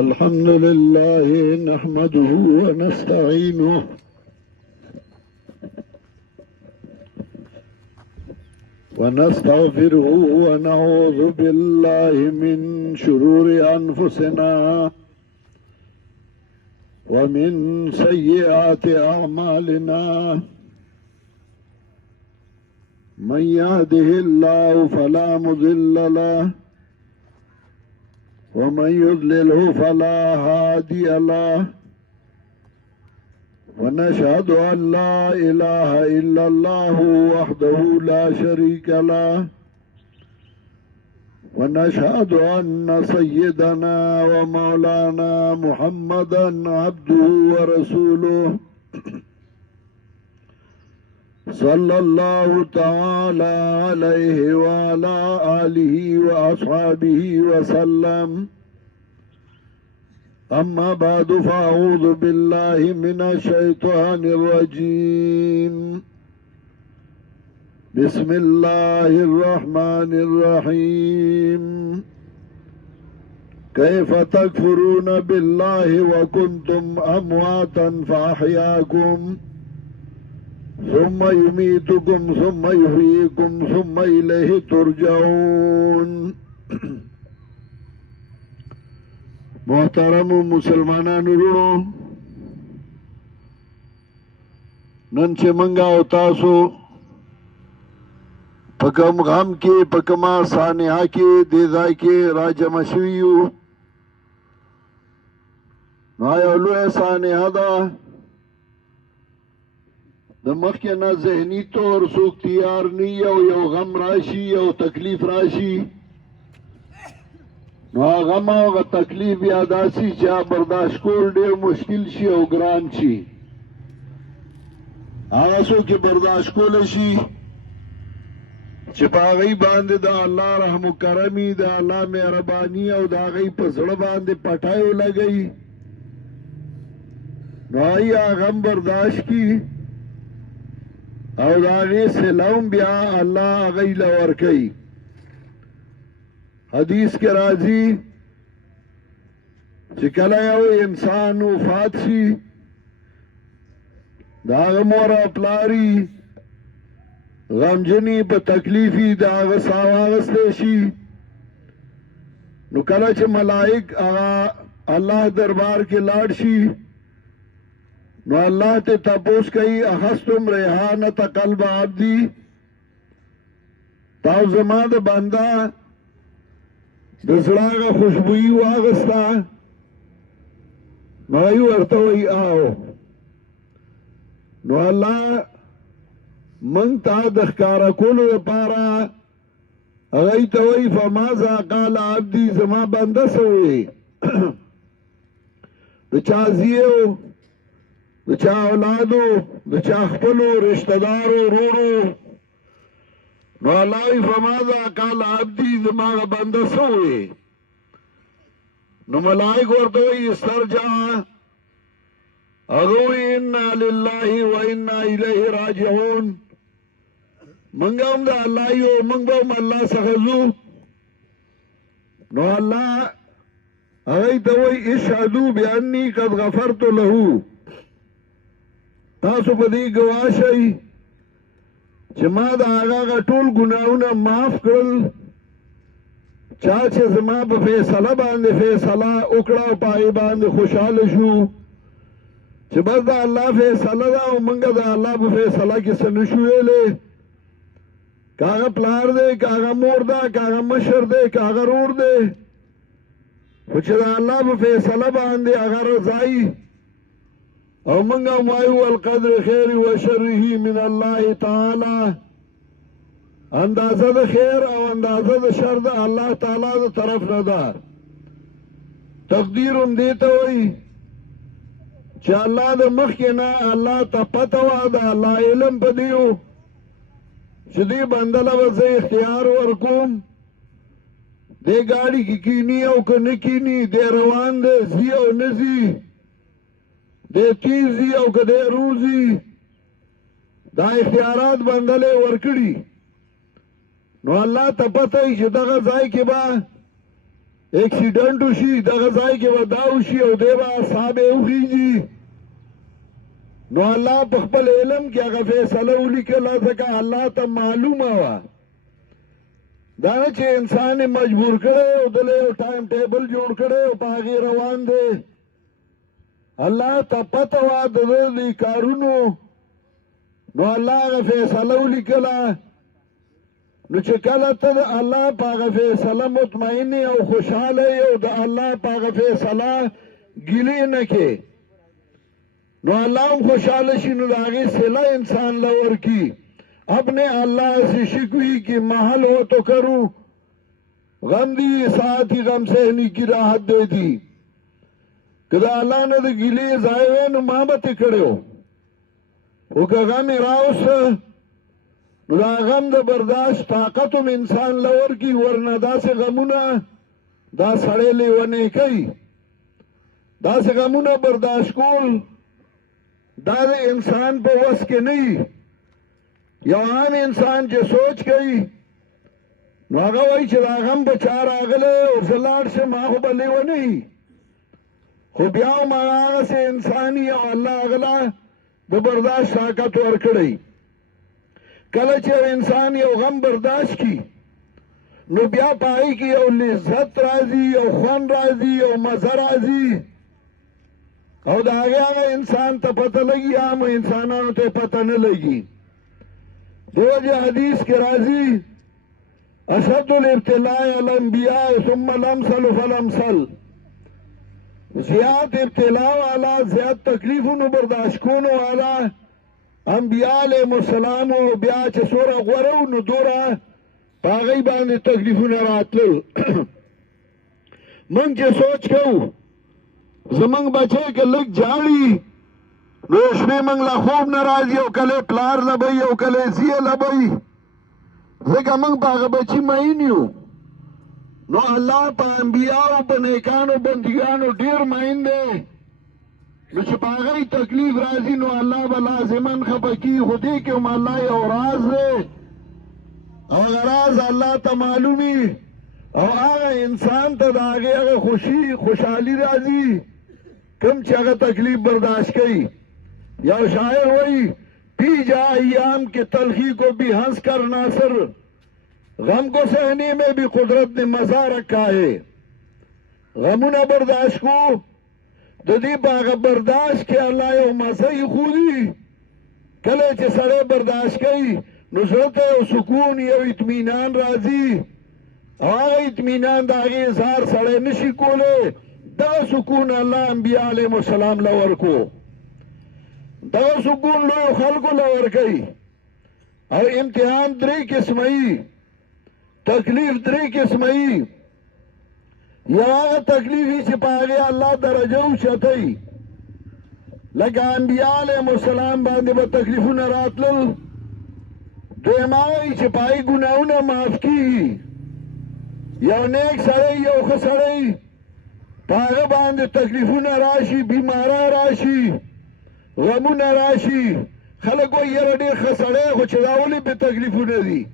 الحمد لله نحمده ونستعينه ونستغفره ونعوذ بالله من شرور أنفسنا ومن سيئات أعمالنا من يهده الله فلا مضل له ومن يضلله فلا هادي له ونشهد أن لا إله إلا الله وحده لا شريك له ونشهد أن سيدنا ومولانا محمدا عبده ورسوله صلى الله تعالى عليه وعلى آله وأصحابه وسلم. أما بعد فأعوذ بالله من الشيطان الرجيم. بسم الله الرحمن الرحيم. كيف تكفرون بالله وكنتم أمواتا فأحياكم ثم يميتكم ثم يحييكم ثم إليه ترجعون. محترم مسلمانان ورونو، نن چې منګه او تاسو په کوم غم کې په کومه سانحه کې دې ځای کې راجمع شوي یو، نو یو لویه سانحه ده. د مخکې نه ذهني طور څوک تیار نه یو غم راشي یو تکلیف راشي، نو غم او تکلیف بیا داسي چې برداشت کول ډېر مشکل شي او ګران شي. هغه څوک چې برداشت کولی شي چې په هغوی باندې د الله رحم و کرمي، د الله مهرباني او د هغوی په زړه باندې پټای ولګوي، نو هغوی غم برداشت کړي او د هغې صله بیا الله هغوی له ورکوي. حدیث کې راځي چې کله یو انسان وفات شي، د هغه مور او پلاري غمجني په تکلیفي د هغه ساه واخیستی شي، نو کله چې ملائک هغه الله دربار کې لاړ شي، نو الله ته تپوس کوي اخذتم ریحانة قلب عبدی، تاسو زما د بنده د زړه هغه خوشبويي واخیسته؟ نو هغوی ورته وایي آو. نو الله موږ ته د ښکاره کولو لپاره هغوی ته وایي فماذا قال عبدي، زما بنده څه وایي؟ د چا زیو، د چا اولادو، د چا خپلو رشته دارو ورورو، نو الله وی فماذا قال عبدي، زما بنده څه وایي؟ نو ملائک ورته وایي استرجع، هغه وایي انا لله و انا الیه راجعون، موږ هم د الله یو، موږ به هم الله څخه ځو. نو الله هغوی ته وایي اشهدوا بانی قد غفرت له، تاسو په دې ګواه شئ چې ما د هغه ټول ګناهونه معاف کړل. چا چې زما په فیصله باندې فیصله وکړه او په هغې باندې خوشحاله شو چې بس د الله فیصله ده او موږ د الله په فیصله کې څه نه شو ویلی، که هغه پلار دی، که هغه مور ده، که هغه مشر دی، که هغه رور دی، خو چې د الله په فیصله باندې هغه رضایي او موږ هم وایو والقدر خیر و شره من الله تعالی، اندازه د خیر او اندازه د شر د الله تعالی د طرف نه ده. تقدیر هم دې ته وایي چې الله د مخکې نه الله ته پته وه، د الله علم په دې و چې دې بنده له به زه اختیار ورکوم، دې ګاډي کې کینی او که نه کینی، دې روان دی ځي او نه ځي، دې تیزي او که دې روزي، دا اختیارات بنده له ورکړي. نو الله ته پته وي چې دغه ځای کې به اکسیډنټ وشي، دغه ځای کې به دا وشي او دی به اعصاب یې وخیږي. نو الله په خپل علم کې هغه فیصله ولیکله، ځکه الله ته معلومه وه دا نه چې انسان یې مجبور کړی او دله یو ټایم ټیبل جوړ کړی او په هغې روان دی. الله ته پته وه د ده دې کارونو، نو الله هغه فیصله ولیکله. نو چې کله ته د الله په هغه فیصله مطمئن او خوشحاله او د الله په هغه فیصله ګیلې نه کې، نو اللہ ہم خوشحال شنو داغی صلح انسان لور کی. اپنے اللہ سے شکوی کی محل ہو تو کرو، غم دی ساتھ ہی غم سہنی کی راحت دے دی. کدا اللہ نے دا گلی زائوے نو محبت کڑے ہو او که غم راوس نو دا غم دا برداشت طاقتم انسان لور کی، ورنہ دا سے غمونا دا سڑے لیوانے کئی، دا سے غمونا برداشت کول دا د انسان په وس کې نه وي. یو عام انسان چې سوچ کوي نو هغه وایي چې دا غم به چا راغلی او زه لاړ شم هغه به لیونی وي، خو بیا هم هغسې انسان وي او الله هغه له د برداشت طاقت ورکړی. کله چې یو انسان یو غم برداشت کړي نو بیا په هغې کې یو لذت راځي، یو خوند راځي، یو مزه راځي او دا هغه انسان ته پته لګي، عام انسانانو ته پته نه لګي. دیو جی حدیث کې راځي اشد الابتلاء الانبیاء ثم الامثل فالامثل، زیاد ابتلاء والا زیاد تکلیفونو برداشت کونو والا انبیاء علیهم السلام او بیا چې سوره غوره نو دوره په هغې باندې تکلیفونه راتلل. موږ چې سوچ کوو زمنګ بچے که لږ جاړي نو شپې موږ له خوب نه راځي او کله پلار لبوي او کله زیه لبوي، ځکه موږ په هغه بچي مین یو. نو الله په انبیاو په نیکانو بندګانو ډېر مین دی، نو چې په هغه تکلیف راځي نو الله به لازما خفه کي، خو دې کې هم الله یو راز دی او هغه راز الله ته معلوم وي او هغه انسان ته د هغې هغه خوشحالي راځي کم چې هغه تکلیف برداشت کوي. یو شاعر وایي پی جا ایام کی تلخی کو بھی ہنس کر ناصر، غم کو سہنے میں بھی قدرت نے مزہ رکھا ہے. غمونه برداشت کو د دې په هغه برداشت کې الله یو مزه ایښودي. کله چې سړی برداشت کوي نو زړه ته یو سکون یو اطمینان راځي او هغه اطمینان د هغې اظهار سړی نشي کولی. دغه سکون الله انبیاء علیهم السلام له ورکو، دغه سکون لویو خلکو له ورکوي. او امتحان درې قسمه وي، تکلیف درې قسمه وي. یو هغه تکلیف وي چې په هغې الله درجه اوچتوي، لکه انبیاء علیهم السلام باندې به تکلیفونه راتلل. دویمه وایي چې په هغې ګناهونه معاف کېږي. یو نیک سړی یو ښه سړی په هغه باندې تکلیفونه راشي، بیماره راشي، غمونه راشي، خلک وایي یاره ډېر ښه سړی خو چې دا ولې پې تکلیفونه دي،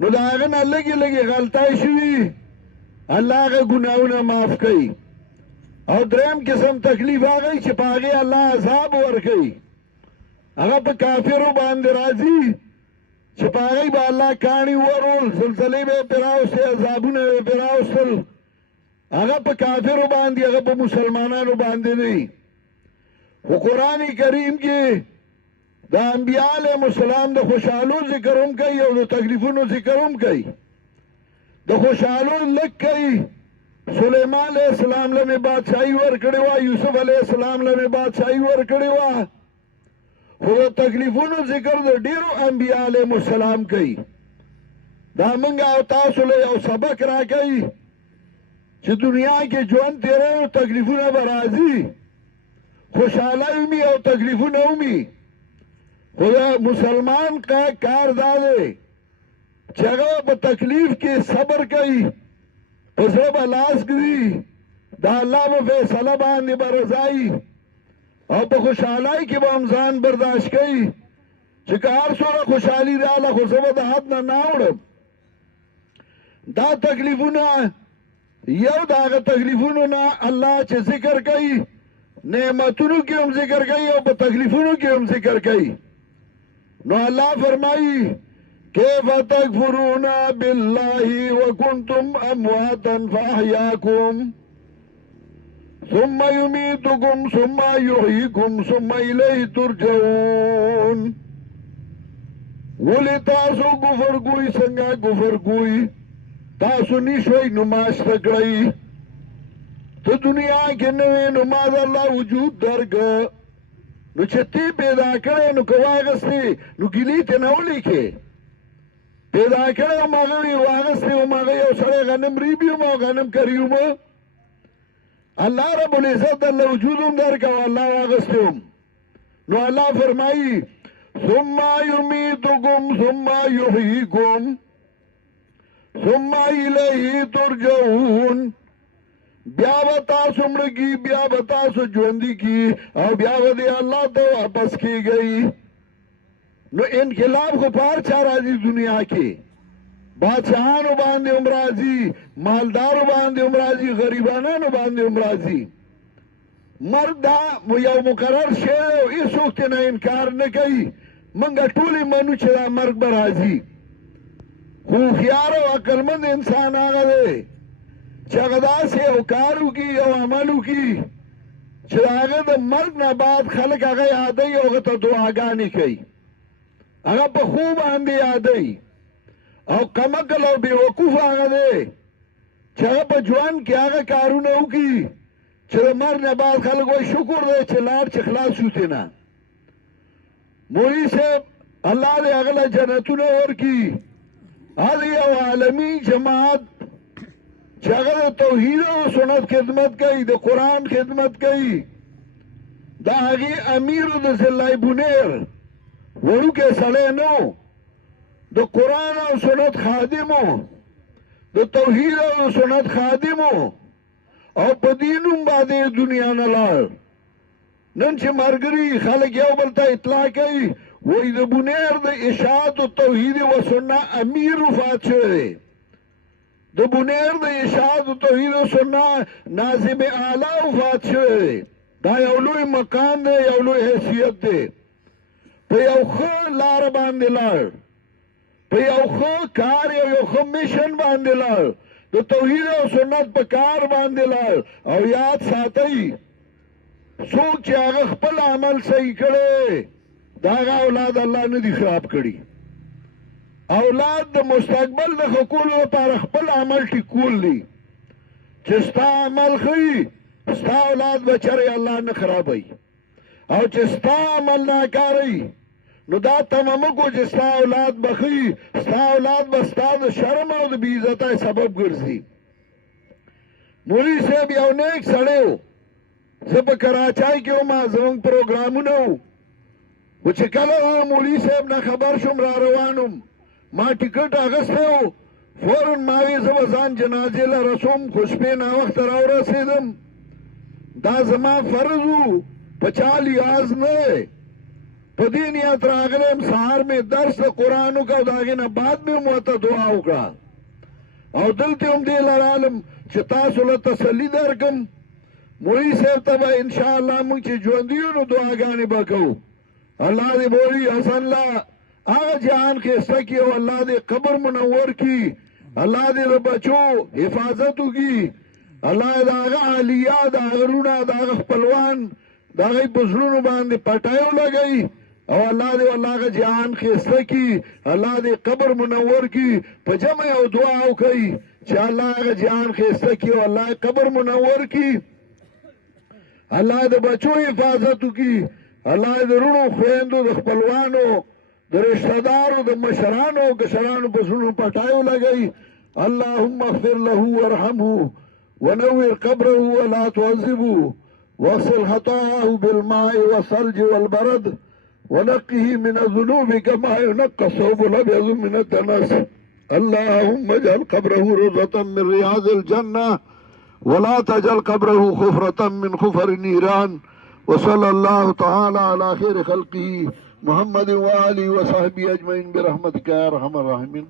نو د هغه نه لږې لږې غلطۍ شوي الله هغه ګناهونه معاف کوي. او دریم قسم تکلیف هغه چې په هغې الله عذاب ورکوي، هغه په کافرو باندې راځي چې په هغې به الله کاڼي ورول، زلزلې به یې پرې راوستې، عذابونه به یې پرې راوستل. هغه په کافرو باندې، هغه په مسلمانانو باندې نه وي. خو قرآن کریم کې د انبیاء علیهم السلام د خوشحالو ذکر هم کوي او د تکلیفونو ذکر هم کوي. د خوشحالو لږ کوي، سلیمان علیه السلام له مې بادشاهي ورکړې وه، یوسف علیه السلام له مې بادشاهي ورکړې وه. خو د تکلیفونو ذکر د ډېرو انبیاء علیهم السلام کوي. دا موږ او تاسو له یو سبق راکوي چې دنیا کې ژوند تېروو تکلیفونه به راځي، خوشحالی ومي او تکلیفونه ومي. خو د مسلمان کار دا دی چې هغه په تکلیف کې صبر کوي، په زړه به لاس ږدي، د الله په فیصله باندې به رضایي او په خوشحالۍ کې به هم ځان برداشت کوي چې که هر څومره خوشحالي راغله خو زه به د حد نه نه اوړم، دا تکلیفونه یو د هغه تکلیفونو نه الله چې ذکر کوي، نعمتونو کې هم ذکر کوي او په تکلیفونو کې هم ذکر کوي. نو الله فرمایي کیف تکفرون بالله وکنتم امواتا فاحیاکم ثم یمیتکم ثم یحییکم ثم الیه ترجعون. ولی تاسو کفر کوئی، څنګه کفر کوئی؟ تاسو نشوئ نماز تکړی، تو دنیا کې نوې نماز الله وجود درګ، نو چې تی پیدا کړی نو که واغستې نو ګیلې ته نه ولیکې. پیدا کړی هم هغه وي واغستې هم هغه یو سړی غنم ریبي هم او غنم کري هم الله رب العزت درله وجود هم درکه او الله واغستې هم. نو الله فرمایي ثم یمیتکم ثم یحییکم ثم الیه ترجعون. بیا به تاسو مړه کی، بیا به تاسو ژوندي کی او بیا به دې الله ته واپس کیږئ. نو انقلاب خو په هر چا راځي دنیا کې، بادشاهانو باندې هم راځي، مالدارو باندې هم راځي، غریبانانو باندې هم راځي. مرګ دا یو مقرر شی او هېڅوک ترې نه انکار نه کوي. موږ ټول یې منو چې دا مرګ به راځي. خو هوښیار او عقلمند انسان هغه دی چې هغه داسې یو کار وکړي، یو عمل وکړي چې د هغه د مرګ نه بعد خلک هغه یادوي او هغه ته دعاګانې کوي، هغه په خوب باندې یادوي. او کمعقل او بېوقوف هغه دی چې هغه په ژوند کې هغه کارونه وکړي چې د مرګ نه بعد خلک وایي شکر دی چې لاړ چې خلاص شو ترې نه. مولوي صاحب الله دې هغه له جنتونه ورکړي. هغه یو عالمي جماعت چې هغه د توحید او سنت خدمت کوي، د قرآن خدمت کوي، د هغې امیر د ضلع بونیر وړوکی سړی نه و، د قرآن او سنت خادم و، د توحید او سنت خادم و او په دې نوم باندې دنیا نه لاړ. نن چې ملګري خلک یو بل ته اطلاع کوي وایي د بونیر د اشاعت و توحید و سنت امیر وفات شوی دی، د بونیر د اشاعت و توحید و سنت ناظم اعلی وفات شوی دی. دا یو لوی مقام دی، یو لوی حیثیت دی. په یو ښه لاره باندې لاړ، په یو ښه کار یو ښه میشن باندې لاړ، د توحید او سنت په کار باندې لاړ. او یاد ساتئ څوک چې هغه خپل عمل صحیح کړی د هغه اولاد الله نه دي خراب کړي. اولاد د مستقبل د ښه کولو لپاره خپل عمل ټیکول دي چې ستا عمل ښه ستا اولاد به چرې الله نه خرابوي، او چې ستا عمل ناکاره نو دا تمه مه کو چې ستا اولاد به ښه ستا اولاد به ستا د شرم او د بېعزتۍ سبب ګرځي. مولوي صاحب یو نیک سړی و، زه په کراچۍ کې وم، زموږ پروګرامونه وو. خو چې کله مولوي صاحب نه خبر شوم را روان وم، ما ټکټ اخیستی و، فوراً ما وی زه به ځان جنازې له رسوم، خو شپې ناوخته راورسېدم. دا زما فرض و، په چا لحاظ نه دی. په دې نیت راغلم سهار مې درس د قرآن وکړه او د هغې نه بعد مې ورته دعا وکړه او دلته هم دې لرالم چې تاسو له تسلي درکړم. مولوي صاحب ته به انشاءالله موږ چې ژوندي یو نو دعاګانې به کوو. الله دې مولوي حسن الله هغه جهان ښایسته کړي او الله دې قبر منور کړي، الله دې د بچو حفاظت وکړي، الله دې د هغه اهلیه د هغه وروڼه د هغه خپلوان د هغوی په زړونو باندې پټۍ ولګوي او الله دې والله هغه جهان ښایسته کړي، الله دې قبر منور کړي. په جمع یو دعا وکړئ چې الله هغه جهان ښایسته کړي او الله قبر منور کړي، الله د بچو حفاظت وکړي، الله د وروڼو خویندو د خپلوانو د رشته دارو د مشرانو او کشرانو په زړونو پټۍ ولګوي. اللهم اغفر له وارحمه ونور قبره ولا تعذبه واغسل خطاياه بالماء والثلج والبرد ونقه من الذنوب كما ينقى الثوب الابيض من الدنس. اللهم اجعل قبره روضة من رياض الجنة ولا تجعل قبره خفرة من خفر النيران. وصلى الله تعالى على خير خلقه محمد وآله وصحبه أجمعين برحمتك يا أرحم الراحمين.